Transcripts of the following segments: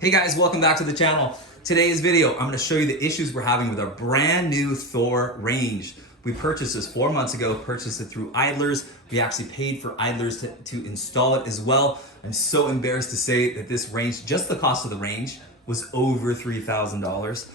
Hey guys, welcome back to the channel. Today's video, I'm gonna show you the issues we're having with our brand new Thor range. We purchased this 4 months ago, purchased it through Idlers. We actually paid for Idlers to install it as well. I'm so embarrassed to say that this range, just the cost of the range, was over $3,000.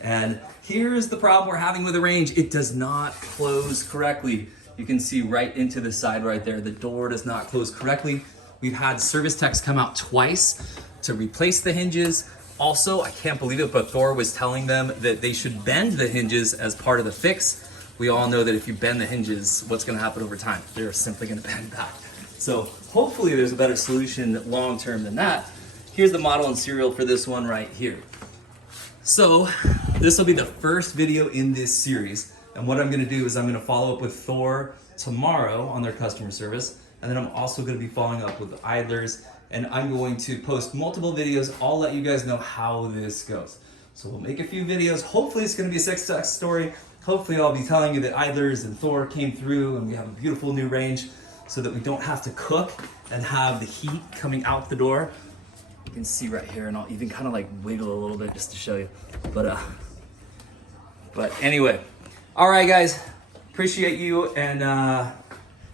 And here's the problem we're having with the range. It does not close correctly. You can see right into the side right there. The door does not close correctly. We've had service techs come out twice to replace the hinges. Also, I can't believe it, but Thor was telling them that they should bend the hinges as part of the fix. We all know that if you bend the hinges, what's gonna happen over time? They're simply gonna bend back. So hopefully there's a better solution long-term than that. Here's the model and serial for this one right here. So this will be the first video in this series. And what I'm gonna do is I'm gonna follow up with Thor tomorrow on their customer service. And then I'm also gonna be following up with Idlers, and I'm going to post multiple videos. I'll let you guys know how this goes. So we'll make a few videos. Hopefully it's gonna be a success story. Hopefully I'll be telling you that Idlers and Thor came through and we have a beautiful new range so that we don't have to cook and have the heat coming out the door. You can see right here, and I'll even kind of like wiggle a little bit just to show you. But anyway, all right guys, appreciate you, and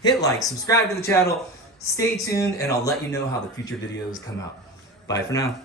hit like, subscribe to the channel, stay tuned, and I'll let you know how the future videos come out. Bye for now.